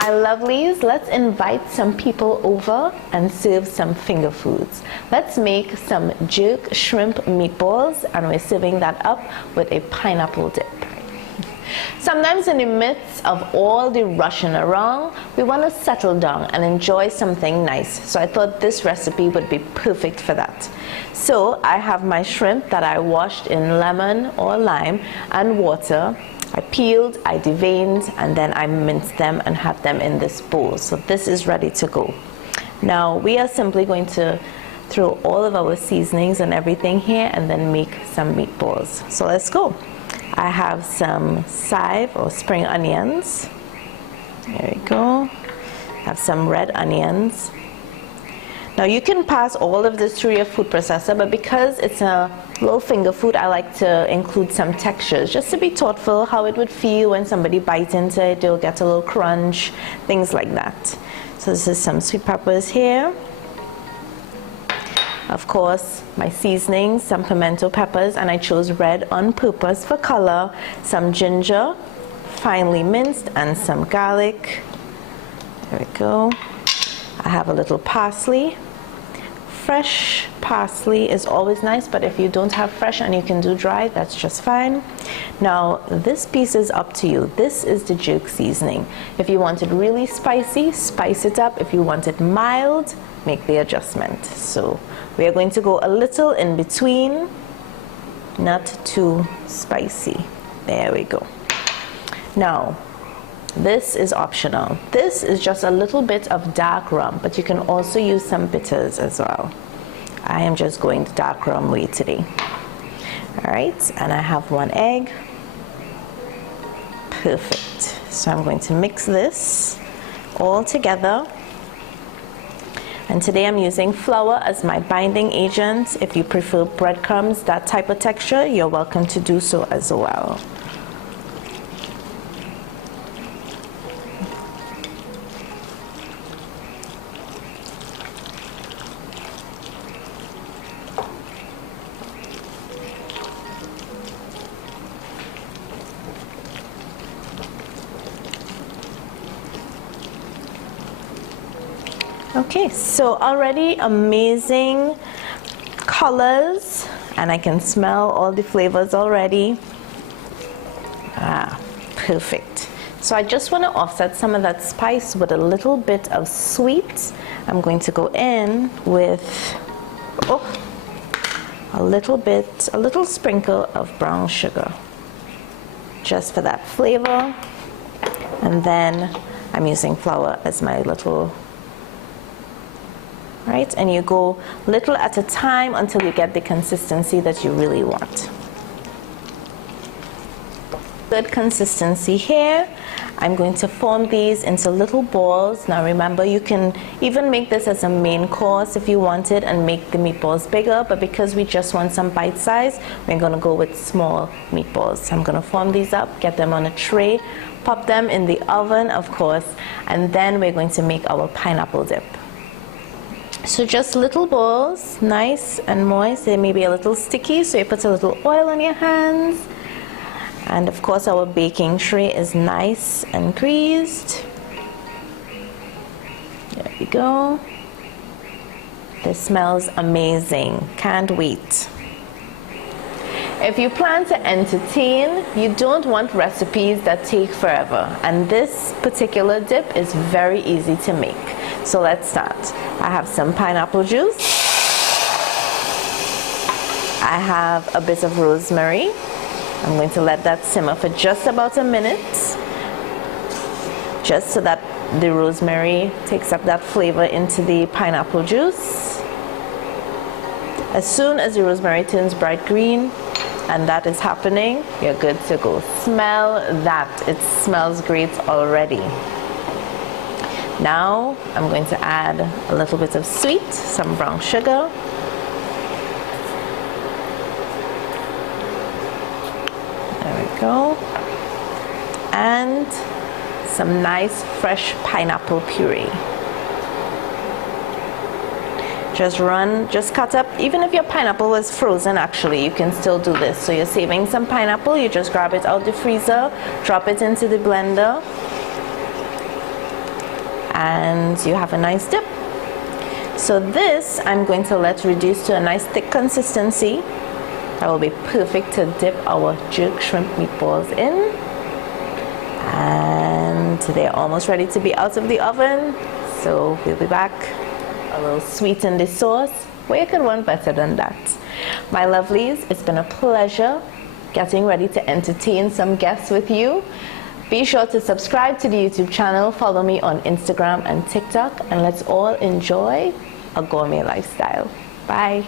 My lovelies, let's invite some people over and serve some finger foods. Let's make some jerk shrimp meatballs, and we're serving that up with a pineapple dip. Sometimes in the midst of all the rushing around, we want to settle down and enjoy something nice. So I thought this recipe would be perfect for that. So I have my shrimp that I washed in lemon or lime and water. I peeled, I deveined, and then I minced them and have them in this bowl. So this is ready to go. Now we are simply going to throw all of our seasonings and everything here and then make some meatballs. So let's go. I have some chive or spring onions. There we go. Have some red onions. Now you can pass all of this through your food processor, but because it's a low finger food, I like to include some textures just to be thoughtful how it would feel when somebody bites into it. They'll get a little crunch, things like that. So this is some sweet peppers here. Of course, my seasonings, some pimento peppers, and I chose red on purpose for color, some ginger, finely minced, and some garlic. There we go. I have a little parsley. Fresh parsley is always nice, but if you don't have fresh and you can do dry, that's just fine. Now, this piece is up to you. This is the jerk seasoning. If you want it really spicy, spice it up. If you want it mild, make the adjustment. So we are going to go a little in between, not too spicy. There we go. Now, this is optional. This is just a little bit of dark rum, but you can also use some bitters as well. I am just going the dark rum way today. All right, and I have 1 egg. Perfect. So I'm going to mix this all together. And today I'm using flour as my binding agent. If you prefer breadcrumbs, that type of texture, you're welcome to do so as well. Okay, so already amazing colors, and I can smell all the flavors already. Perfect. So I just want to offset some of that spice with a little bit of sweet. I'm going to go in with a little sprinkle of brown sugar, just for that flavor. And then I'm using flour as my little. Right, and you go little at a time until you get the consistency that you really want. Good consistency here. I'm going to form these into little balls. Now remember, you can even make this as a main course if you wanted and make the meatballs bigger, but because we just want some bite size, we're going to go with small meatballs. So I'm going to form these up, get them on a tray, pop them in the oven, of course, and then we're going to make our pineapple dip. So just little balls, nice and moist. They may be a little sticky, so you put a little oil on your hands. And of course our baking tray is nice and greased. There we go. This smells amazing. Can't wait. If you plan to entertain, you don't want recipes that take forever. And this particular dip is very easy to make. So let's start. I have some pineapple juice. I have a bit of rosemary. I'm going to let that simmer for just about a minute, just so that the rosemary takes up that flavor into the pineapple juice. As soon as the rosemary turns bright green, and that is happening, you're good to go. Smell that. It smells great already. Now I'm going to add a little bit of sweet, some brown sugar. There we go. And some nice fresh pineapple puree. Just cut up, even if your pineapple was frozen, actually, you can still do this. So you're saving some pineapple, you just grab it out the freezer, drop it into the blender. and you have a nice dip. So this I'm going to let reduce to a nice thick consistency. That will be perfect to dip our jerk shrimp meatballs in. And they're almost ready to be out of the oven. So we'll be back. I will sweeten the sauce. Where could one better than that? My lovelies, it's been a pleasure getting ready to entertain some guests with you. Be sure to subscribe to the YouTube channel, follow me on Instagram and TikTok, and let's all enjoy a gourmet lifestyle. Bye.